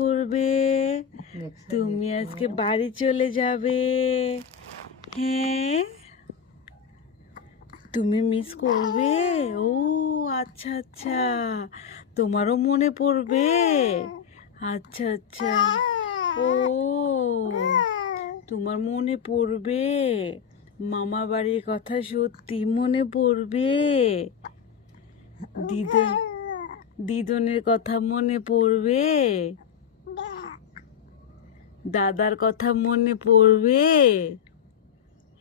করবে, তুমি আজকে বাড়ি চলে যাবে। হ্যাঁ, তুমি মিস করবে। ও আচ্ছা আচ্ছা, তোমারও মনে পড়বে। আচ্ছা আচ্ছা, ও তোমার মনে পড়বে, মামা বাড়ির কথা সত্যি মনে পড়বে। দিদন দিদনের কথা মনে পড়বে, দাদার কথা মনে পড়বে।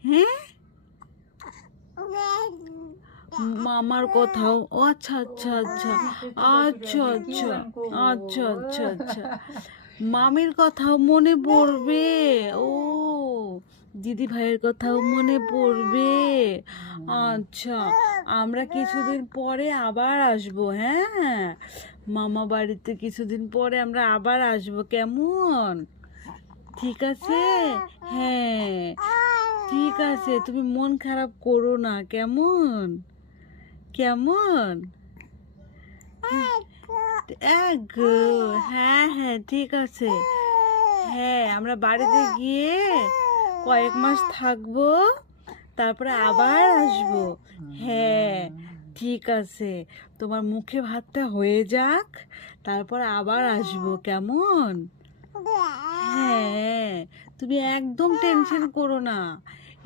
হ্যাঁ, মামার কথাও। ও আচ্ছা আচ্ছা আচ্ছা আচ্ছা আচ্ছা আচ্ছা আচ্ছা আচ্ছা, মামির কথাও মনে পড়বে। ও দিদি ভাইয়ের কথাও মনে পড়বে। আচ্ছা, আমরা কিছুদিন পরে আবার আসবো। হ্যাঁ, মামা বাড়িতে কিছুদিন পরে আমরা আবার আসবো, কেমন? ঠিক আছে। হ্যাঁ ঠিক আছে, তুমি মন খারাপ করো না, কেমন? কেমন? হ্যাঁ হ্যাঁ ঠিক আছে। হ্যাঁ, আমরা বাড়িতে গিয়ে কয়েক মাস থাকবো, তারপরে আবার আসবো। হ্যাঁ ঠিক আছে, তোমার মুখে ভাতটা হয়ে যাক, তারপর আবার আসবো, কেমন? হ্যাঁ, তুমি একদম টেনশন করো না,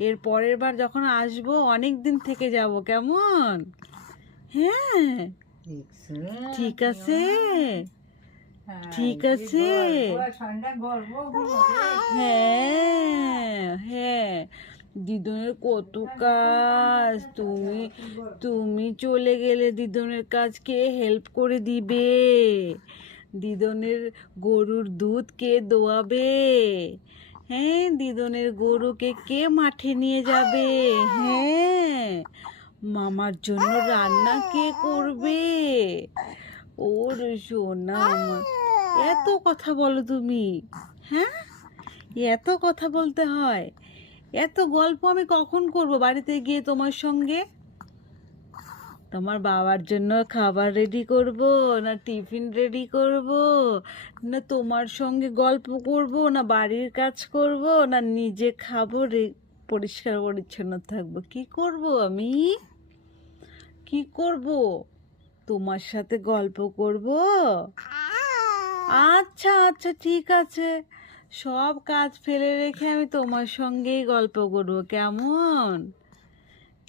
এর পরের বার যখন আসবো অনেক দিন থেকে যাব, কেমন? হ্যাঁ ঠিক আছে, ঠিক আছে। হ্যাঁ হ্যাঁ, দিদনের কত কাজ, তুমি তুমি চলে গেলে দিদনের কাজ কে হেল্প করে দিবে? দিদনের গরুর দুধ কে দোয়াবে? হ্যাঁ, দিদনের গরুকে কে মাঠে নিয়ে যাবে? হ্যাঁ, মামার জন্য রান্না কে করবে? ওর সোনা আমার, এত কথা বলো তুমি? হ্যাঁ, এত কথা বলতে হয়? এত গল্প আমি কখন করব বাড়িতে গিয়ে তোমার সঙ্গে? তোমার বাবার জন্য খাবার রেডি করব, না টিফিন রেডি করব, না তোমার সঙ্গে গল্প করব, না বাড়ির কাজ করব, না নিজে খাবো, পরিষ্কার পরিচ্ছন্ন থাকবো? কি করব আমি? কি করব? তোমার সাথে গল্প করব? আচ্ছা আচ্ছা ঠিক আছে, সব কাজ ফেলে রেখে আমি তোমার সঙ্গেই গল্প করব, কেমন?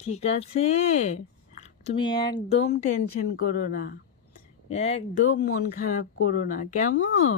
ঠিক আছে, তুমি একদম টেনশন করো না, একদম মন খারাপ করো না, কেমন?